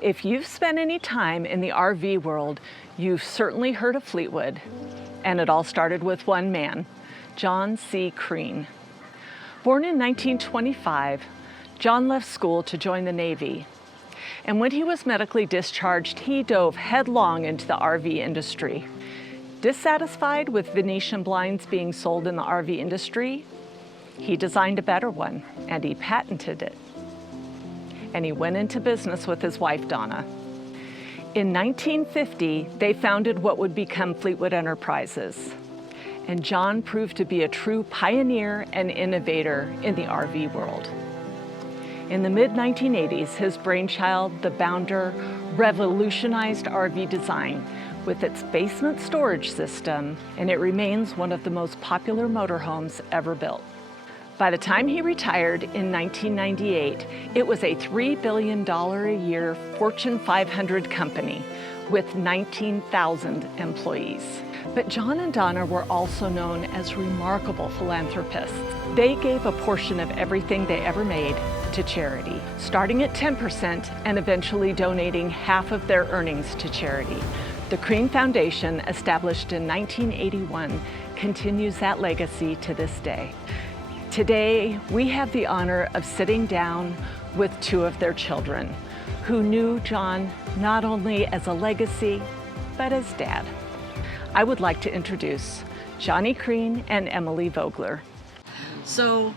If you've spent any time in the RV world, you've certainly heard of Fleetwood. And it all started with one man, John C. Crean. Born in 1925, John left school to join the Navy. And when he was medically discharged, he dove headlong into the RV industry. Dissatisfied with Venetian blinds being sold in the RV industry, he designed a better one, and he patented it. And he went into business with his wife, Donna. In 1950, they founded what would become Fleetwood Enterprises. And John proved to be a true pioneer and innovator in the RV world. In the mid-1980s, his brainchild, the Bounder, revolutionized RV design with its basement storage system, and it remains one of the most popular motorhomes ever built. By the time he retired in 1998, it was a $3 billion a year Fortune 500 company with 19,000 employees. But John and Donna were also known as remarkable philanthropists. They gave a portion of everything they ever made to charity, starting at 10% and eventually donating half of their earnings to charity. The Crean Foundation, established in 1981, continues that legacy to this day. Today, we have the honor of sitting down with two of their children who knew John not only as a legacy, but as dad. I would like to introduce Johnnie Crean and Emily Vogler. So,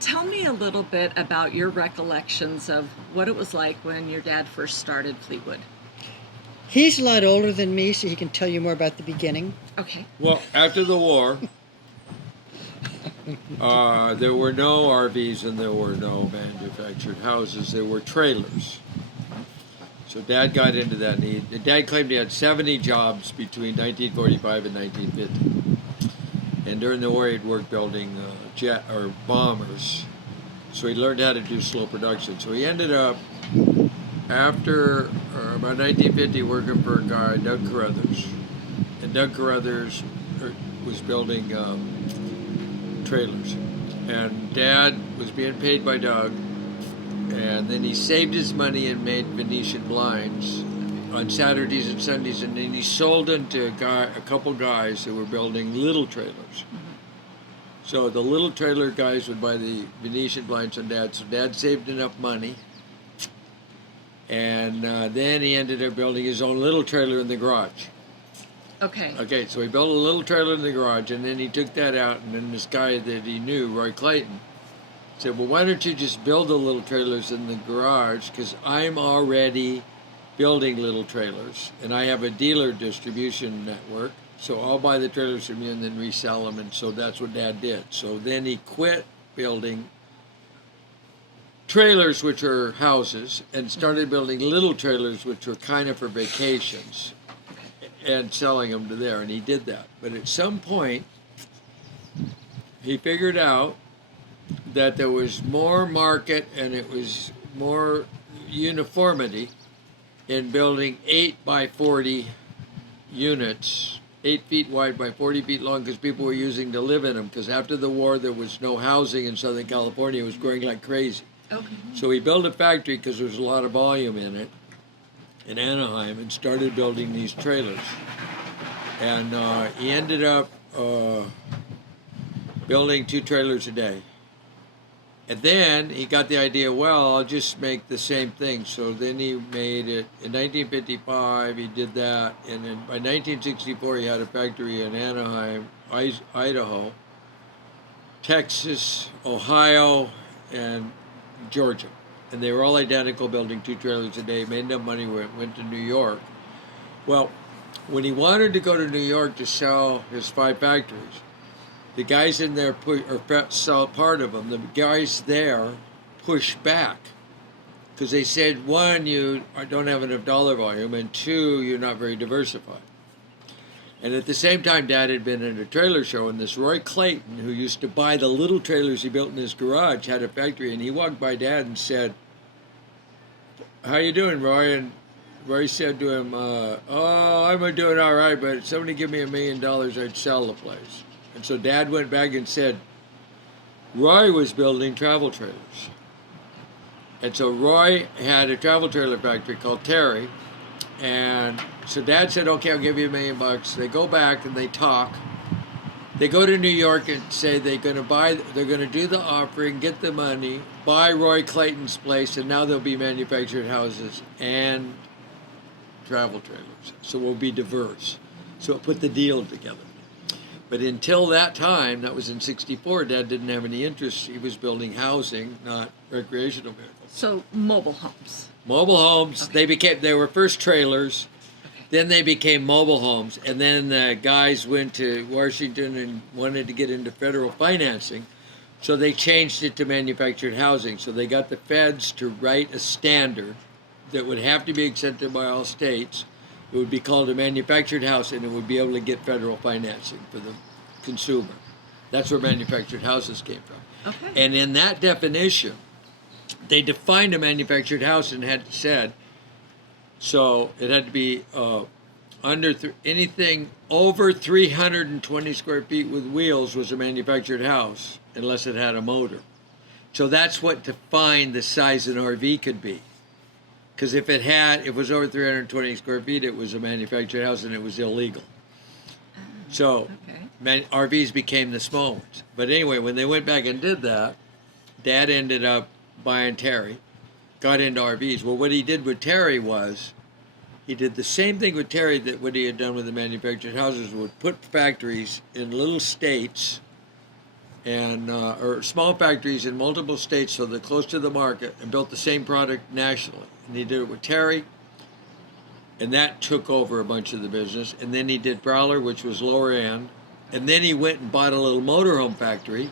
tell me a little bit about your recollections of what it was like when your dad first started Fleetwood. He's a lot older than me, so he can tell you more about the beginning. Okay. Well, after the war, there were no RVs and there were no manufactured houses. There were trailers. So Dad got into that need. Dad claimed he had 70 jobs between 1945 and 1950. And during the war, he'd worked building jet or bombers. So he learned how to do slow production. So he ended up, after about 1950, working for a guy, Doug Carruthers. And Doug Carruthers was building trailers. And Dad was being paid by Doug. And then he saved his money and made Venetian blinds on Saturdays and Sundays, and then he sold them to a couple guys who were building little trailers. Mm-hmm. So the little trailer guys would buy the Venetian blinds on Dad, so Dad saved enough money, and then he ended up building his own little trailer in the garage. Okay, so he built a little trailer in the garage, and then he took that out, and then this guy that he knew, Roy Clayton, said, well, why don't you just build the little trailers in the garage, because I'm already building little trailers, and I have a dealer distribution network, so I'll buy the trailers from you and then resell them, and so that's what Dad did. So then he quit building trailers, which are houses, and started building little trailers, which were kind of for vacations, and selling them to there, and he did that. But at some point, he figured out that there was more market and it was more uniformity in building 8 by 40 units, 8 feet wide by 40 feet long, because people were using to live in them, because after the war there was no housing in Southern California. It was growing like crazy. Okay. So he built a factory because there was a lot of volume in it in Anaheim, and started building these trailers. And he ended up building 2 trailers a day. And then he got the idea, well, I'll just make the same thing. So then he made it in 1955, he did that. And then by 1964, he had a factory in Anaheim, Idaho, Texas, Ohio, and Georgia. And they were all identical, building 2 trailers a day, made enough money, went to New York. Well, when he wanted to go to New York to sell his 5 factories, the guys in there sell part of them. The guys there pushed back because they said, 1, you don't have enough dollar volume, and 2, you're not very diversified. And at the same time, Dad had been in a trailer show, and this Roy Clayton, who used to buy the little trailers he built in his garage, had a factory, and he walked by Dad and said, how you doing, Roy? And Roy said to him, oh, I'm doing all right, but if somebody give me $1 million, I'd sell the place. And so Dad went back and said, Roy was building travel trailers. And so Roy had a travel trailer factory called Terry. And so Dad said, okay, I'll give you $1 million. They go back and they talk. They go to New York and say they're going to do the offering, get the money, buy Roy Clayton's place, and now there'll be manufactured houses and travel trailers. So we'll be diverse. So it put the deal together. But until that time, that was in '64, Dad didn't have any interest. He was building housing, not recreational vehicles. So mobile homes. Mobile homes, Okay. they were first trailers, Okay. then they became mobile homes, and then the guys went to Washington and wanted to get into federal financing, so they changed it to manufactured housing. So they got the feds to write a standard that would have to be accepted by all states. It would be called a manufactured house, and it would be able to get federal financing for the consumer. That's where manufactured houses came from. Okay. And in that definition, they defined a manufactured house and had said, so it had to be anything over 320 square feet with wheels was a manufactured house, unless it had a motor. So that's what defined the size an RV could be. Because if it was over 320 square feet, it was a manufactured house and it was illegal. So RVs became the small ones. But anyway, when they went back and did that, Dad ended up buying Terry, got into RVs. Well, what he did with Terry was, he did the same thing with Terry that what he had done with the manufactured houses, would put factories in little states and or small factories in multiple states so they're close to the market, and built the same product nationally. And he did it with Terry, and that took over a bunch of the business. And then he did Prowler, which was lower end, and then he went and bought a little motorhome factory,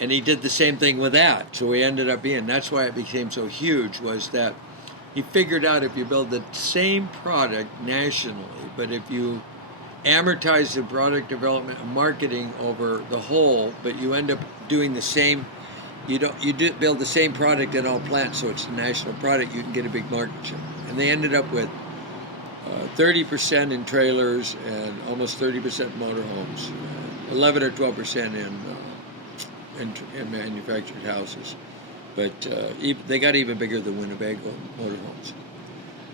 and he did the same thing with that. So he ended up that's why it became so huge, was that he figured out if you build the same product nationally, but if you amortize the product development and marketing over the whole, but you end up doing the same, build the same product in all plants, so it's a national product, you can get a big market share. And they ended up with 30% in trailers and almost 30% in motorhomes, 11 or 12% in manufactured houses. But they got even bigger than Winnebago motorhomes.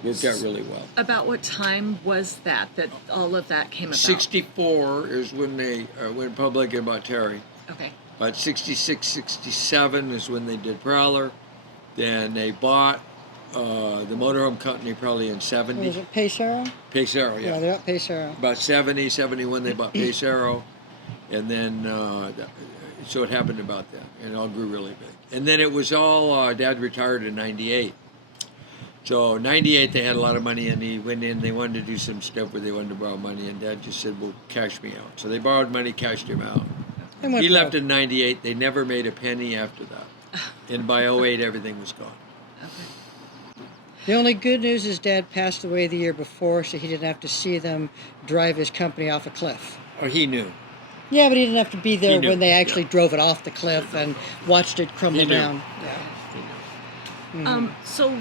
Worked out really well. About what time was that all of that came about? 64 is when they went public and bought Terry. Okay. About 66, 67 is when they did Prowler. Then they bought the motorhome company probably in 70. Was it Pacero? Pacero, yeah. Yeah, they bought Pacero. About 70, 71 they bought Pacero. And then, so it happened about that. And it all grew really big. And then it was all, Dad retired in 98. So 98 they had a lot of money, and he went in, they wanted to do some stuff where they wanted to borrow money, and Dad just said, well, cash me out. So they borrowed money, cashed him out. He left in 98. They never made a penny after that. And by 08 everything was gone. Okay. The only good news is Dad passed away the year before, so he didn't have to see them drive his company off a cliff. Or he knew. Yeah, but he didn't have to be there knew, when they actually yeah. drove it off the cliff and watched it crumble He knew. down. Yeah. So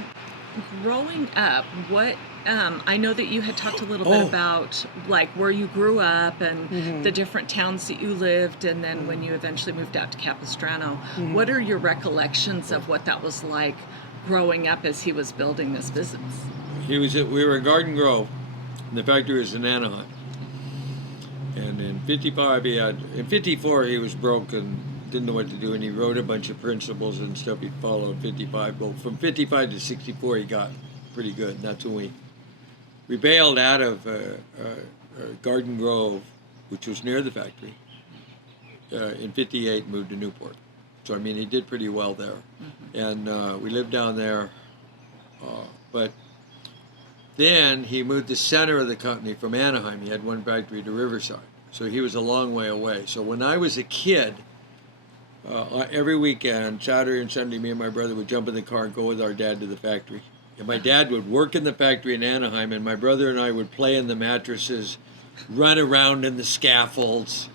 growing up, what I know that you had talked a little bit about like where you grew up and the different towns that you lived, and then when you eventually moved out to Capistrano. What are your recollections of what that was like growing up as he was building this business? We were in Garden Grove, and the factory was in Anaheim. And in 54 he was broke and didn't know what to do, and he wrote a bunch of principles and stuff he followed. 55, but from 55 to 64 he got pretty good, and that's when we bailed out of Garden Grove, which was near the factory, in 58, and moved to Newport. So I mean, he did pretty well there. And we lived down there, but then he moved the center of the company from Anaheim. He had one factory to Riverside, so he was a long way away. So when I was a kid, every weekend, Saturday and Sunday, me and my brother would jump in the car and go with our dad to the factory. And my dad would work in the factory in Anaheim, and my brother and I would play in the mattresses, run around in the scaffolds,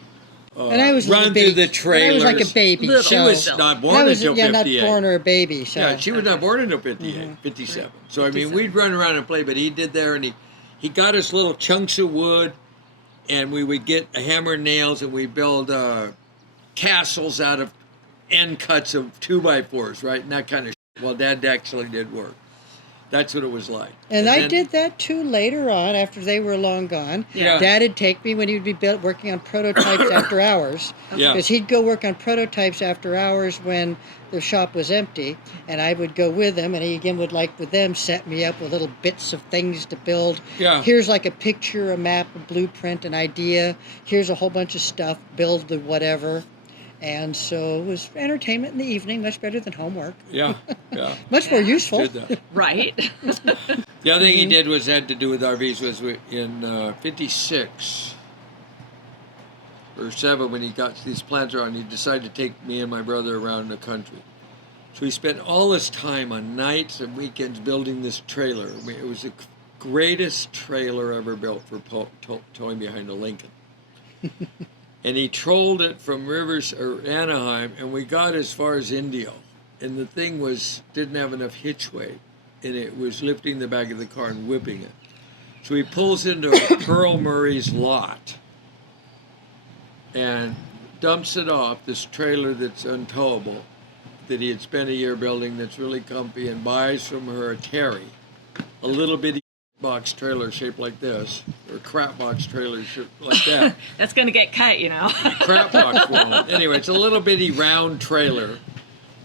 And I was run through the trailers. I was like a baby. Little. She so was not born until 58. not born or a baby. So. Yeah, she was not born until 58, 57. So, I mean, we'd run around and play, but he did there, and he got us little chunks of wood, and we would get a hammer and nails, and we'd build castles out of end cuts of 2x4s, right, and that kind of Well, Dad actually did work. That's what it was like. And I then- did that too later on after they were long gone. Yeah. Dad would take me when he would be working on prototypes after hours. Yeah. Because he'd go work on prototypes after hours when the shop was empty. And I would go with him, and he again would, like with them, set me up with little bits of things to build. Yeah. Here's like a picture, a map, a blueprint, an idea. Here's a whole bunch of stuff, build the whatever. And so it was entertainment in the evening, much better than homework. Yeah, yeah. Much more useful. Did that. Right? The other thing he did had to do with RVs was in 56 or 7 when he got these plans around, he decided to take me and my brother around the country. So he spent all this time on nights and weekends building this trailer. I mean, it was the greatest trailer ever built for towing behind a Lincoln. And he trolled it from Rivers or Anaheim, and we got as far as Indio. And the thing didn't have enough hitch weight, and it was lifting the back of the car and whipping it. So he pulls into Pearl Murray's lot and dumps it off, this trailer that's untowable, that he had spent a year building, that's really comfy, and buys from her a Terry, a little bitty box trailer shaped like this, or crap box trailer shaped like that. That's going to get cut, you know. Crap box won't. Anyway, it's a little bitty round trailer.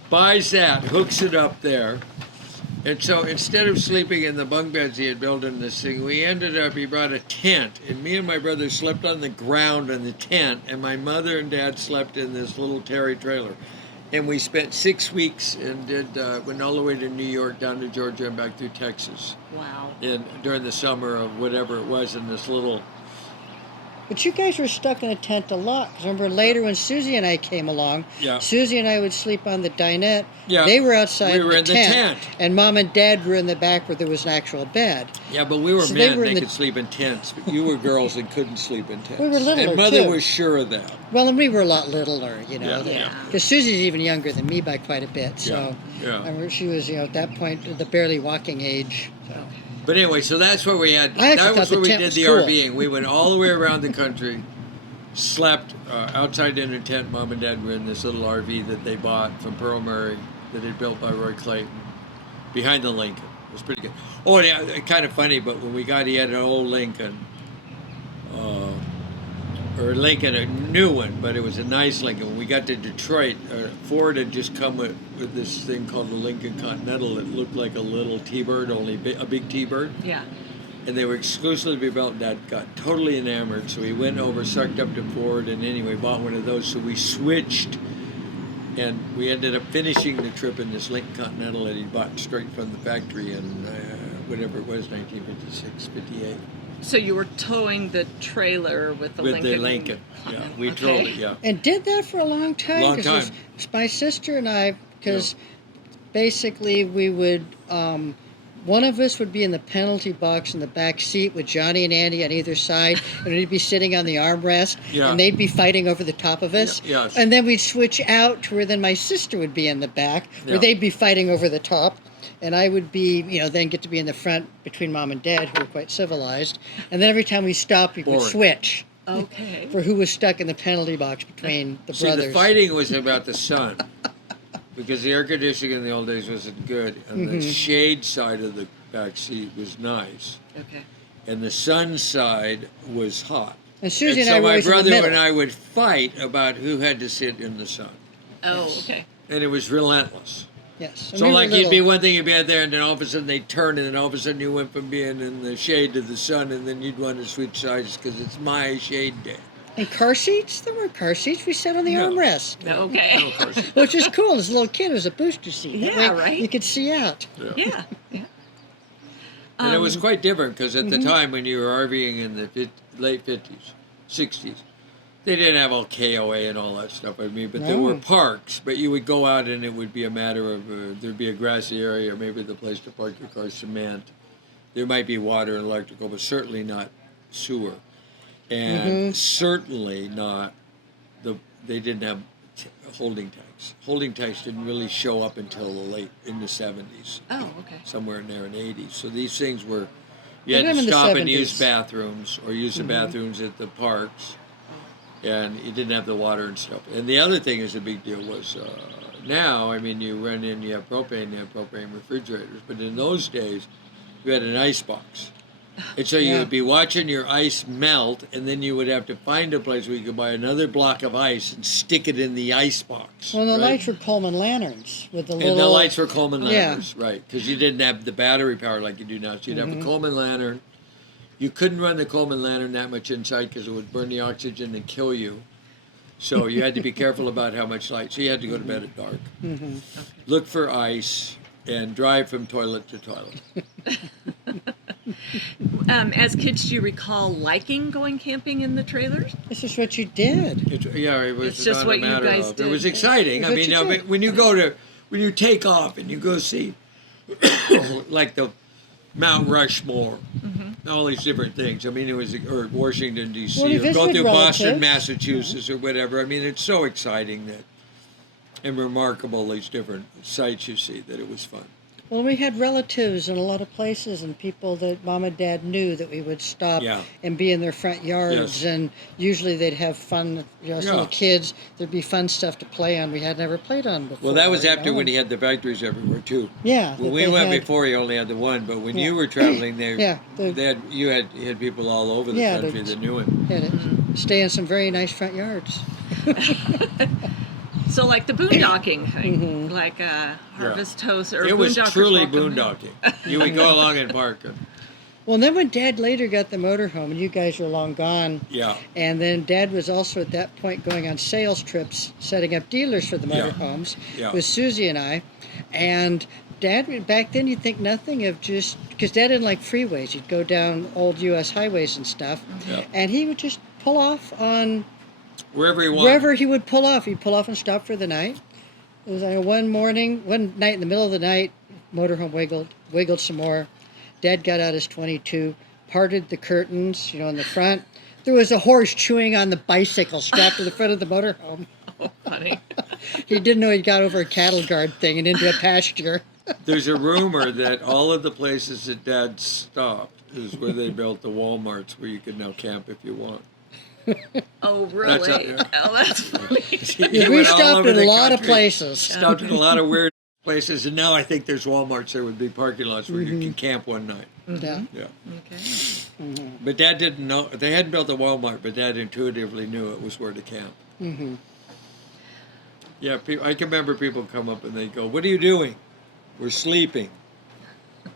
Buys that, hooks it up there. And so instead of sleeping in the bunk beds he had built in this thing, he brought a tent. And me and my brother slept on the ground in the tent, and my mother and dad slept in this little Terry trailer. And we spent 6 weeks and went all the way to New York, down to Georgia, and back through Texas. Wow. During the summer of whatever it was in this little... But you guys were stuck in a tent a lot. 'Cause remember later when Susie and I came along, Yeah. Susie and I would sleep on the dinette. Yeah. They were outside We were the in the tent, tent. and Mom and Dad were in the back where there was an actual bed. Yeah, but we were So they men. were in They the- could sleep in tents. But you were girls and couldn't sleep in tents. We were littler, And Mother too. was sure of that. Well, and we were a lot littler, you know. Yeah. Because Susie's even younger than me by quite a bit. So Yeah. I remember she was, at that point, the barely walking age. So. But anyway, so that's where we had. I actually That was thought where the we tent did was the cool. RVing. We went all the way around the country, slept outside in a tent. Mom and Dad were in this little RV that they bought from Pearl Murray that had built by Roy Clayton behind the Lincoln. It was pretty good. Oh, yeah, kind of funny. But when we got, he had an old Lincoln. Or Lincoln, a new one, but it was a nice Lincoln. When we got to Detroit, Ford had just come with this thing called the Lincoln Continental that looked like a little T-Bird, only a big T-Bird. Yeah. And they were exclusively built. Dad got totally enamored, so he went over, sucked up to Ford, and anyway, bought one of those. So we switched, and we ended up finishing the trip in this Lincoln Continental that he bought straight from the factory in whatever it was, 1956, 58. So you were towing the trailer with the Lincoln. With the Lincoln, yeah. We Okay. drove it, yeah. And did that for a long time. Long 'cause time. It was my sister and I, because basically we would, one of us would be in the penalty box in the back seat with Johnnie and Andy on either side, and we'd be sitting on the armrest, Yeah. and they'd be fighting over the top of us. Yeah, yes. And then we'd switch out to where then my sister would be in the back, where Yeah. they'd be fighting over the top. And I would be, then get to be in the front between Mom and Dad, who were quite civilized. And then every time we stopped, we would Boring. switch Okay. for who was stuck in the penalty box between the See, brothers. the fighting was about the sun, because the air conditioning in the old days wasn't good, and the shade side of the back seat was nice, Okay. and the sun side was hot. And Susie and so I were my always in the brother middle. and I would fight about who had to sit in the sun, Oh, okay. and it was relentless. Yes. And So we were like you'd be little. one thing, you'd be out there, and then all of a sudden they'd turn, and then all of a sudden you went from being in the shade to the sun, and then you'd want to switch sides because it's my shade day. And car seats? There weren't car seats. We sat on the No. armrest, Okay. No, of course. which is cool. As a little kid, it was a booster seat. That Yeah, way right? You could see out. Yeah. Yeah. And it was quite different because at the time when you were RVing in the late 50s, 60s, they didn't have all KOA and all that stuff. I mean, but there were No. parks, but you would go out and it would be a matter of there'd be a grassy area, or maybe the place to park your car, cement. There might be water and electrical, but certainly not sewer. And certainly not they didn't have holding tanks. Holding tanks didn't really show up until in the 70s. Oh, okay. Somewhere in there in the 80s. So these things were, you Look at had them to in the stop and 70s. use bathrooms or use the bathrooms at the parks, and you didn't have the water and stuff. And the other thing is a big deal was now, I mean, you run in, you have propane refrigerators, but in those days, you had an ice box. And so you would be watching your ice melt, and then you would have to find a place where you could buy another block of ice and stick it in the ice box. Well, the right? lights were Coleman lanterns with the little. And the lights were Coleman lanterns, right? Because you didn't have the battery power like you do now. So you'd have a Coleman lantern. You couldn't run the Coleman lantern that much inside because it would burn the oxygen and kill you. So you had to be careful about how much light. So you had to go to bed at dark. Mm-hmm. Look for ice and drive from toilet to toilet. As kids, do you recall liking going camping in the trailers? This is what you did. It was It's just not what a you matter guys of. did. It was exciting. It's I what mean, you did. when you take off and you go see like the Mount Rushmore, all these different things. I mean, it was or Washington D.C. Well, you or go visited through Boston, relatives. Massachusetts, or whatever. I mean, it's so exciting that and remarkable these different sights you see that it was fun. Well, we had relatives in a lot of places and people that Mom and Dad knew that we would stop Yeah. and be in their front yards. Yes. And usually they'd have fun, as Yeah. little kids. There'd be fun stuff to play on we had never played on before. Well, that was you after know? when he had the factories everywhere too. Yeah. When that we they went had- before, he only had the one. But when Yeah. you were traveling, they the- you had people all over the Yeah, country that knew him. had it. Stay in some very nice front yards. So like the boondocking thing, like Harvest Toast or It was Boondockers truly Welcome. boondocking. You would go along and park. And, Well, then when Dad later got the motorhome, and you guys were long gone, yeah. and then Dad was also at that point going on sales trips, setting up dealers for the Yeah. motorhomes Yeah. with Susie and I. And Dad, back then you'd think nothing of just, because Dad didn't like freeways. He'd go down old U.S. highways and stuff, Yeah. and he would just pull off on Wherever he wanted. wherever he would pull off. He'd pull off and stop for the night. It was one night in the middle of the night, motorhome wiggled some more. Dad got out his .22, parted the curtains, in the front. There was a horse chewing on the bicycle strapped to the front of the motorhome. Oh, funny. He didn't know he'd got over a cattle guard thing and into a pasture. There's a rumor that all of the places that Dad stopped is where they built the Walmarts where you could now camp if you want. Oh, really? Oh, that's funny. He We went all stopped over at a the lot of country. places. Stopped at a lot of weird places, and now I think there's Walmarts there would be parking lots where you can camp one night. Yeah. Yeah. Okay. But Dad didn't know. They hadn't built a Walmart, but Dad intuitively knew it was where to camp. Mm-hmm. Yeah, I can remember people come up and they go, "What are you doing?" "We're sleeping."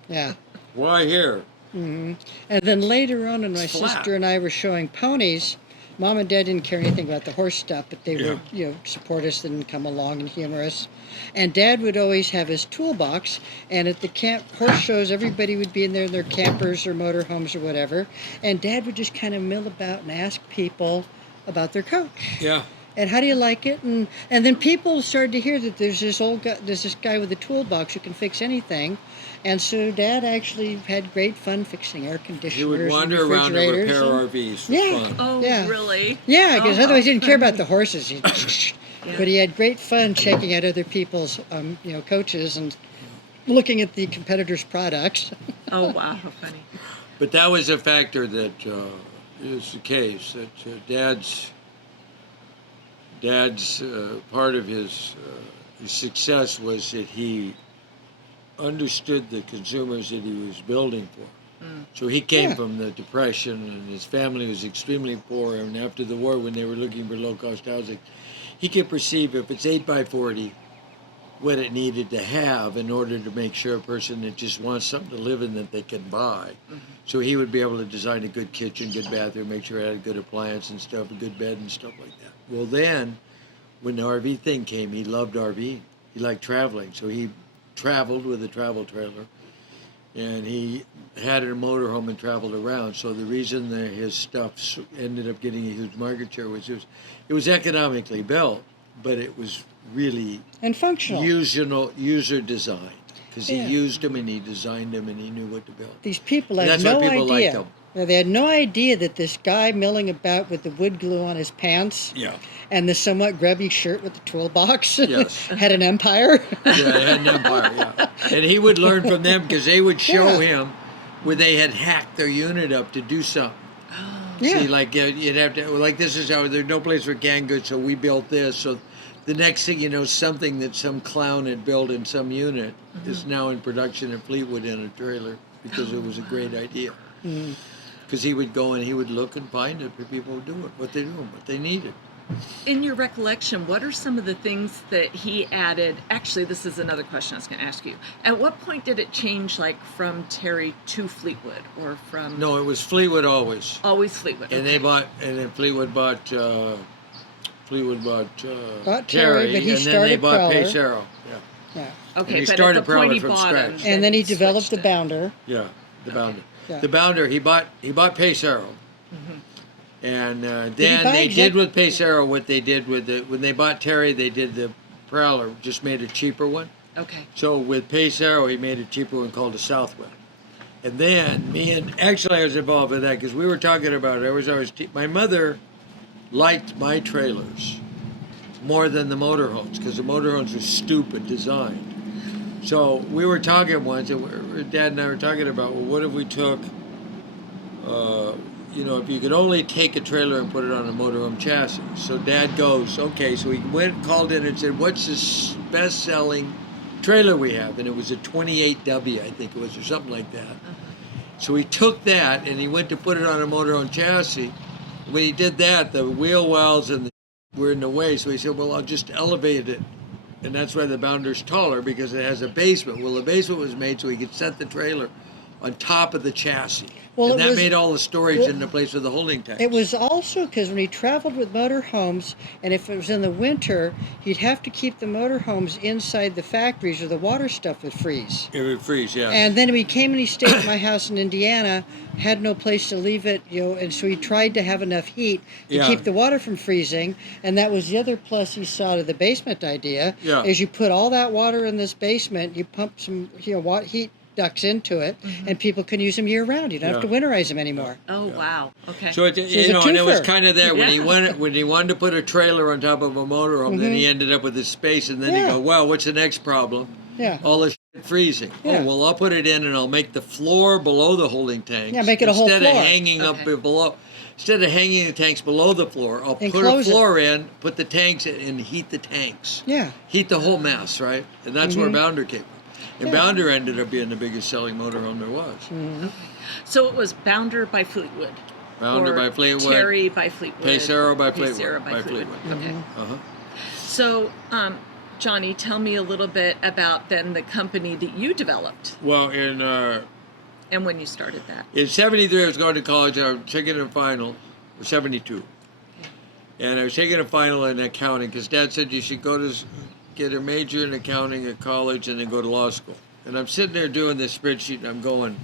Yeah. "Why here?" Hmm. And then later on, when my It's flat. sister and I were showing ponies, Mom and Dad didn't care anything about the horse stuff, but they would, support us and come along and humor us. And Dad would always have his toolbox, and at the horse shows, everybody would be in there in their campers or motorhomes or whatever, and Dad would just kind of mill about and ask people about their coach. Yeah. And how do you like it? And then people started to hear that there's this guy with a toolbox who can fix anything. And so Dad actually had great fun fixing air conditioners. He would wander and around and refrigerators repair and- RVs for Yeah. fun. Oh, Yeah. really? Yeah, because Oh, otherwise he didn't care funny. about the horses. But he had great fun checking out other people's, coaches and looking at the competitors' products. Oh, wow, how funny. But that was a factor that is the case. That Dad's part of his success was that he understood the consumers that he was building for. So he came Yeah. from the Depression, and his family was extremely poor. And after the war, when they were looking for low-cost housing, he could perceive if it's 8x40, what it needed to have in order to make sure a person that just wants something to live in that they can buy. So he would be able to design a good kitchen, good bathroom, make sure it had a good appliance and stuff, a good bed and stuff like that. Well, then, when the RV thing came, he loved RVing. He liked traveling, so he traveled with a travel trailer, and he had a motorhome and traveled around. So the reason that his stuff ended up getting a huge market share was it was economically built, but it was really And functional. user design, because Yeah. he used them and he designed them and he knew what to build. These people And had that's why no people liked idea. them. No, they had no idea that this guy milling about with the wood glue on his pants Yeah. and the somewhat grubby shirt with the toolbox Yes. had an empire. Yeah, they had an empire, yeah. And he would learn from them because they would show him where they had hacked their unit up to do something. Yeah. See, like you'd have to, like this is how there's no place for canned goods, so we built this. So the next thing you know, something that some clown had built in some unit is now in production in Fleetwood in a trailer because it was a great idea. Because he would go and he would look and find it for people doing what they're doing, what they needed. In your recollection, what are some of the things that he added? Actually, this is another question I was going to ask you. At what point did it change, like from Terry to Fleetwood, or from? No, it was Fleetwood always. Always Fleetwood. And okay. they bought, and then Fleetwood bought Terry, Terry, but he and then they started bought Prowler. Pacero. Yeah. Okay, And he but started at the point Prowler he from bought scratch. him, And then he developed switched the it. Bounder. Yeah, the Bounder. Yeah. The Bounder, he bought Pacero. And then buy they exec- did with Pacero what they did with when they bought Terry, they did the Prowler, just made a cheaper one. Okay. So with Pacero, he made a cheaper one called the Southwind. And then actually I was involved with that because we were talking about it. My mother liked my trailers more than the motorhomes because the motorhomes were stupid designed. So we were talking once, and Dad and I were talking about, well, what if we took, if you could only take a trailer and put it on a motorhome chassis. So Dad goes, okay, so he called in and said, what's the best-selling trailer we have? And it was a 28W, I think it was, or something like that. So he took that and he went to put it on a motorhome chassis. When he did that, the wheel wells were in the way, so he said, well, I'll just elevate it. And that's why the Bounder's taller, because it has a basement. Well, the basement was made so he could set the trailer on top of the chassis. Well, and it that was- made all the storage in the place with the holding tanks. It was also because when he traveled with motorhomes, and if it was in the winter, he'd have to keep the motorhomes inside the factories or the water stuff would freeze. It would freeze, yeah. And then he came and he stayed at my house in Indiana, had no place to leave it, and so he tried to have enough heat to Yeah. keep the water from freezing. And that was the other plus he saw to the basement idea, Yeah. is you put all that water in this basement, you pump some heat ducts into it, and people can use them year round. You don't have to winterize them anymore. Oh wow. Okay. So it's a and it was twofer. kind of there when Yeah. when he wanted to put a trailer on top of a motorhome, then he ended up with this space, and then he Yeah. go, well, what's the next problem? Yeah. All the shit freezing. Yeah. Oh, well, I'll put it in and I'll make the floor below the holding tanks. Yeah, make it a whole instead floor. of hanging up below. Instead of hanging the tanks below the floor, I'll put Enclose a it. floor in, put the tanks in, and heat the tanks. Yeah. Heat the whole mess, right? And that's where Bounder came from. And Bounder ended up being the biggest selling motorhome there was. So it was Bounder by Fleetwood. Bounder or by Fleetwood. Terry by Fleetwood. Pacero by Fleetwood. Pacero by Fleetwood. Okay. Uh-huh. So, Johnny, tell me a little bit about then the company that you developed Well, and when you started that. in 73, I was going to college. I was taking a final, 72. And I was taking a final in accounting because Dad said you should get a major in accounting at college and then go to law school. And I'm sitting there doing this spreadsheet and I'm going,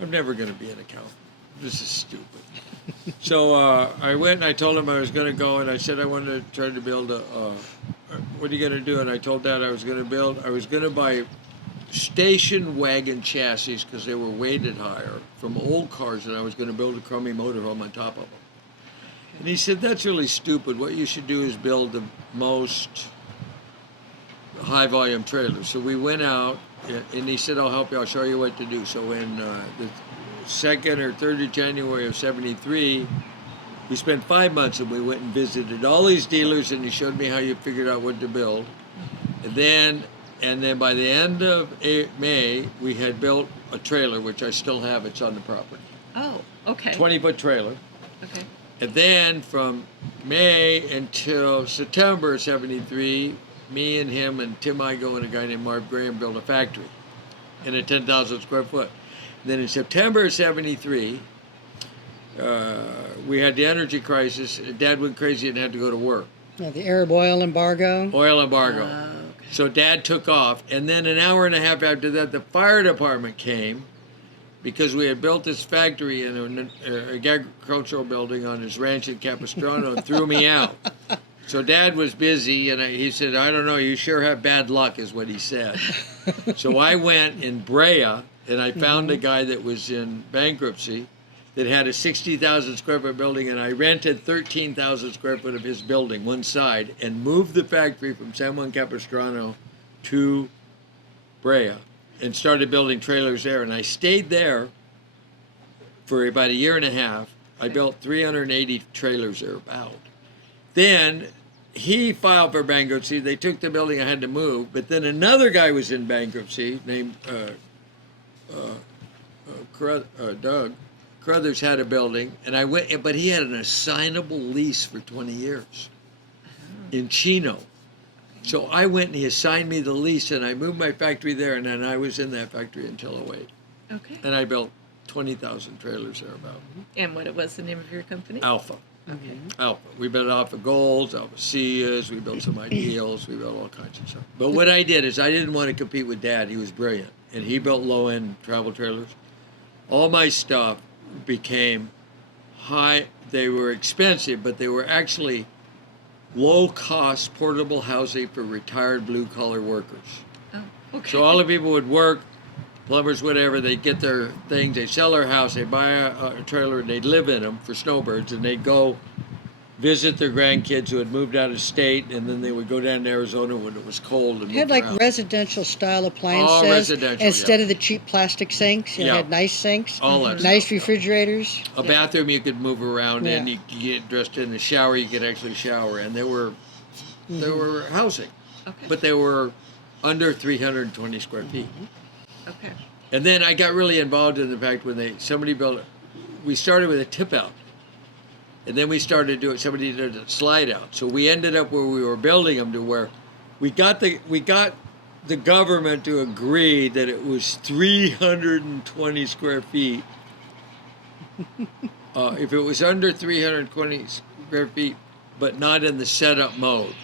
I'm never going to be an accountant. This is stupid. So I went and I told him I was going to go, and I said I wanted to try to build what are you going to do? And I told Dad I was going to buy station wagon chassis because they were weighted higher from old cars, and I was going to build a crummy motorhome on top of them. And he said, that's really stupid. What you should do is build the most high volume trailers. So we went out, and he said, I'll help you, I'll show you what to do. So in the 2nd or 3rd of January of 73, we spent 5 months and we went and visited all these dealers, and he showed me how you figured out what to build. And then by the end of May, we had built a trailer, which I still have, it's on the property. Oh, okay. 20-foot trailer. Okay. And then from May until September 73, me and him and Tim Igo and a guy named Marv Graham built a factory in a 10,000 square foot. And then in September 73, we had the energy crisis. Dad went crazy and had to go to work. Yeah, the Arab oil embargo. Oil embargo. Okay. So Dad took off. And then an hour and a half after that, the fire department came because we had built this factory in an agricultural building on his ranch in Capistrano and threw me out. So Dad was busy, and he said, I don't know, you sure have bad luck, is what he said. So I went in Brea, and I found a guy that was in bankruptcy that had a 60,000 square foot building, and I rented 13,000 square foot of his building, one side, and moved the factory from San Juan Capistrano to Brea and started building trailers there. And I stayed there for about a year and a half. I built 380 trailers there, about. Then he filed for bankruptcy. They took the building. I had to move. But then another guy was in bankruptcy named Doug Carruthers had a building, and I went. But he had an assignable lease for 20 years in Chino. So I went and he assigned me the lease, and I moved my factory there, and then I was in that factory until 2008. Okay. And I built 20,000 trailers there about. And what was the name of your company? Alpha. Okay. Alpha. We built Alpha Golds, Alpha Cias, we built some Ideals, we built all kinds of stuff. But what I did is I didn't want to compete with Dad. He was brilliant. And he built low-end travel trailers. All my stuff became high. They were expensive, but they were actually low-cost portable housing for retired blue-collar workers. Oh, okay. So all the people would work, plumbers, whatever, they'd get their things, they'd sell their house, they'd buy a trailer, and they'd live in them for snowbirds, and they'd go visit their grandkids who had moved out of state, and then they would go down to Arizona when it was cold and It had move like around. residential style appliances. All residential, Instead yeah. of the cheap plastic sinks, it Yeah. had nice sinks, All that nice stuff. refrigerators. A bathroom you could move around in, Yeah. you could get dressed in. The shower you could actually shower in. There were housing, Okay. but they were under 320 square feet. Okay. And then I got really involved in the fact when somebody built it. We started with a tip out, and then we started doing. Somebody did a slide out. So we ended up where we were building them to where we got the government to agree that it was 320 square feet. If it was under 320 square feet, but not in the setup mode,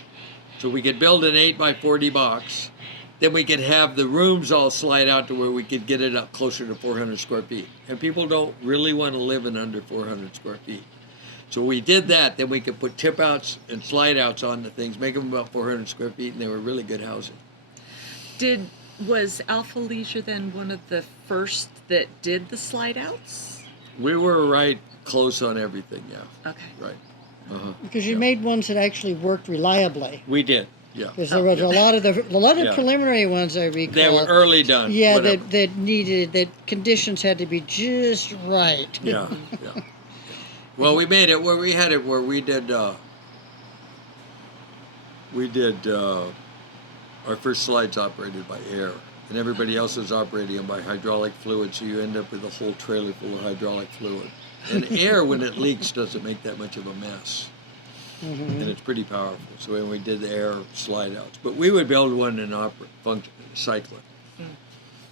so we could build an 8x40 box. Then we could have the rooms all slide out to where we could get it up closer to 400 square feet. And people don't really want to live in under 400 square feet. So we did that. Then we could put tip outs and slide outs on the things, make them about 400 square feet, and they were really good housing. Was Alpha Leisure then one of the first that did the slide outs? We were right close on everything, yeah. Okay. Right. Uh-huh. Because you made ones that actually worked reliably. We did, yeah. Because there was a lot of Yeah. preliminary ones I recall. They were early done. Yeah, whatever. that conditions had to be just right. Yeah, yeah. Well, we made it where we had it where we did our first slides operated by air, and everybody else was operating them by hydraulic fluid, so you end up with a whole trailer full of hydraulic fluid. And air, when it leaks, doesn't make that much of a mess. And it's pretty powerful. So when we did the air slide outs, but we would build one and cycle it.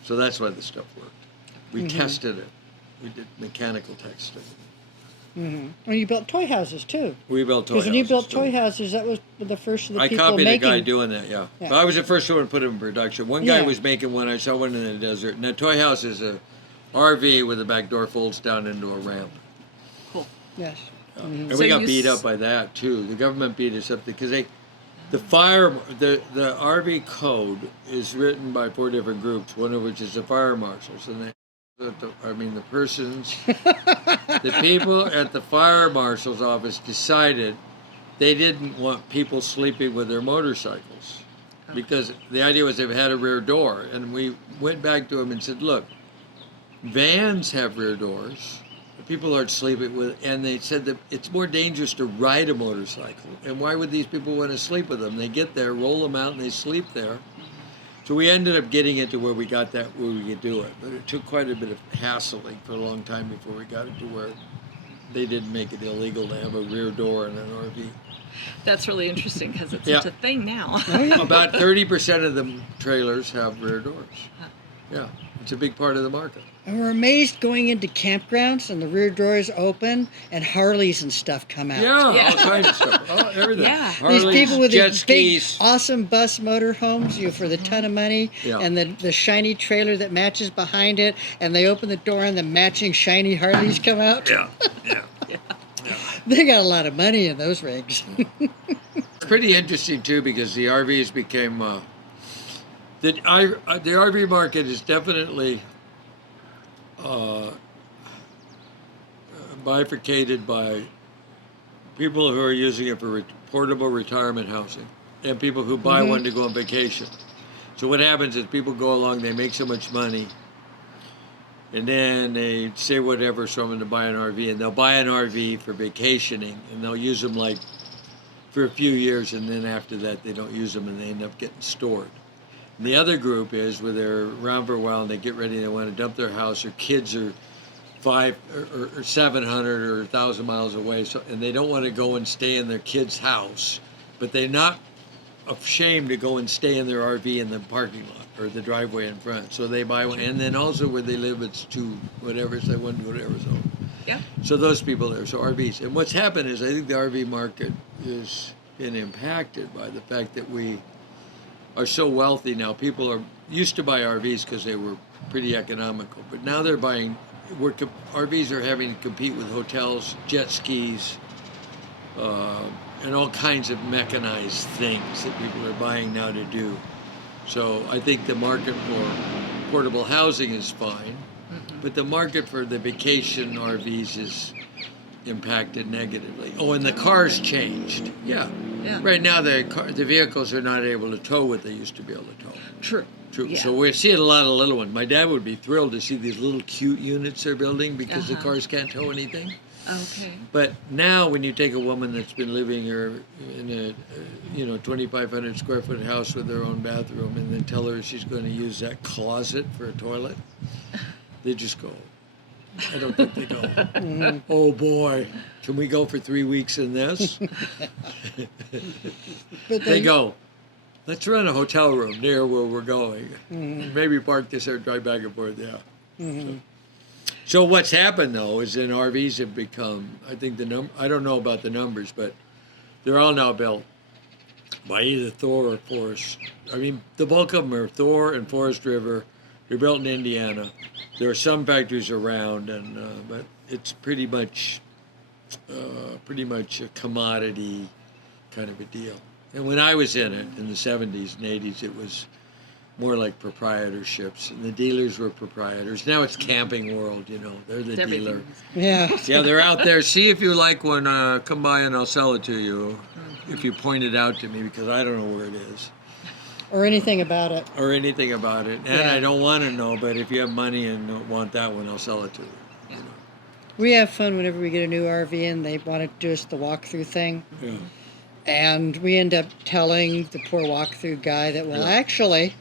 So that's why the stuff worked. We tested it. We did mechanical testing. Well, you built toy houses too. We built toy Because houses. when you built too. toy houses, that was the first of the I people copied making. a guy doing that, yeah. Yeah. But I was the first one to put it in production. One guy Yeah. was making one. I saw one in the desert. And a toy house is a RV with the back door folds down into a ramp. Cool. Yes. And So we got you beat s- up by that too. The government beat us up because the RV code is written by 4 different groups, one of which is the fire marshals, and the people at the fire marshal's office decided they didn't want people sleeping with their motorcycles because the idea was they've had a rear door, and we went back to them and said, look, vans have rear doors. People aren't sleeping with, and they said that it's more dangerous to ride a motorcycle. And why would these people want to sleep with them? They get there, roll them out, and they sleep there. So we ended up getting it to where we got that, where we could do it. But it took quite a bit of hassling for a long time before we got it to where they didn't make it illegal to have a rear door in an RV. That's really interesting because it's Yeah. such a thing now. About 30% of the trailers have rear doors. Yeah, it's a big part of the market. And we're amazed going into campgrounds and the rear doors open and Harleys and stuff come out. Yeah, Yeah. all kinds of stuff. Oh, everything. Yeah. These Harleys, people with jet these big, skis. awesome bus motorhomes, for the ton of money, Yeah. and the shiny trailer that matches behind it, and they open the door and the matching shiny Harleys come out. Yeah, yeah. They got a lot of money in those rigs. It's pretty interesting too because the RVs became the RV market is definitely bifurcated by people who are using it for portable retirement housing and people who buy one to go on vacation. So what happens is people go along, they make so much money, and then they say whatever, so I'm going to buy an RV, and they'll buy an RV for vacationing, and they'll use them like for a few years, and then after that they don't use them and they end up getting stored. And the other group is where they're around for a while and they get ready, they want to dump their house, their kids are 500 or 700 or 1,000 miles away, so, and they don't want to go and stay in their kid's house, but they're not ashamed to go and stay in their RV in the parking lot or the driveway in front. So they buy one, and then also where they live, it's two whatever, so one whatever. So Yeah. so those people there, so RVs. And what's happened is I think the RV market has been impacted by the fact that we are so wealthy now. People are used to buy RVs because they were pretty economical, but now they're buying. RVs are having to compete with hotels, jet skis, and all kinds of mechanized things that people are buying now to do. So I think the market for portable housing is fine, but the market for the vacation RVs is impacted negatively. Oh, and the cars changed. Yeah. Right now the vehicles are not able to tow what they used to be able to tow. True. Yeah. So we're seeing a lot of little ones. My dad would be thrilled to see these little cute units they're building because the cars can't tow anything. Okay. But now when you take a woman that's been living here in a 2,500 square foot house with her own bathroom and then tell her she's going to use that closet for a toilet, they just go. I don't think they go, oh boy, can we go for 3 weeks in this? But They go, let's rent a hotel room near where we're going. Maybe park this or drive back and forth, yeah. So what's happened though is then RVs have become, I think I don't know about the numbers, but they're all now built by either Thor or Forest. I mean, the bulk of them are Thor and Forest River. They're built in Indiana. There are some factories around, but it's pretty much a commodity kind of a deal. And when I was in it in the 70s and 80s, it was more like proprietorships, and the dealers were proprietors. Now it's Camping World, they're the dealer. yeah. Yeah, they're out there. See if you like one, come by and I'll sell it to you. If you point it out to me, because I don't know where it is. Or anything about it. And Yeah. I don't want to know, but if you have money and don't want that one, I'll sell it to you. We have fun whenever we get a new RV and they want to do us the walkthrough thing. Yeah. And we end up telling the poor walkthrough guy that, well, actually,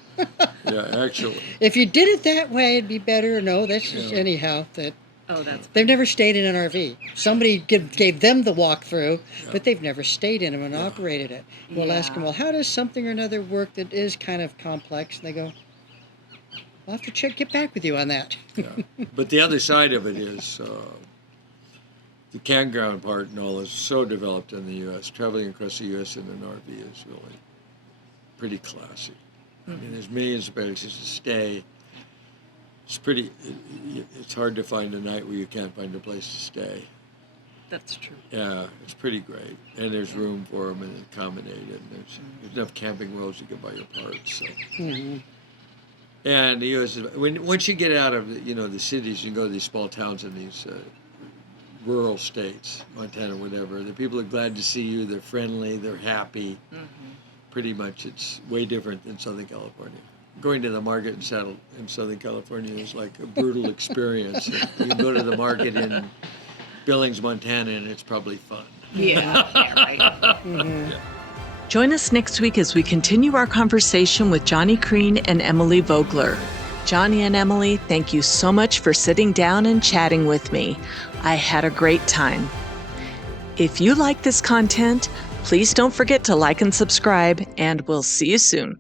Yeah, actually. if you did it that way, it'd be better. No, that's just anyhow. That Oh, that's they've never stayed in an RV. Somebody gave them the walkthrough, but they've never stayed in them and operated it. We'll ask them, well, how does something or another work that is kind of complex? And they go, I'll have to get back with you on that. Yeah. But the other side of it is the campground part and all is so developed in the U.S. Traveling across the U.S. in an RV is really pretty classy. I mean, there's millions of places to stay. It's hard to find a night where you can't find a place to stay. That's true. Yeah, it's pretty great. And there's room for them and accommodated. And there's enough camping worlds you can buy your parts. So. And the U.S. Once you get out of the cities, you can go to these small towns in these rural states, Montana, whatever. The people are glad to see you. They're friendly. They're happy. Pretty much, it's way different than Southern California. Going to the market in Southern California is like a brutal experience. You go to the market in Billings, Montana, and it's probably fun. Yeah, right. Yeah. Join us next week as we continue our conversation with Johnnie Crean and Emily Vogler. Johnnie and Emily, thank you so much for sitting down and chatting with me. I had a great time. If you like this content, please don't forget to like and subscribe, and we'll see you soon.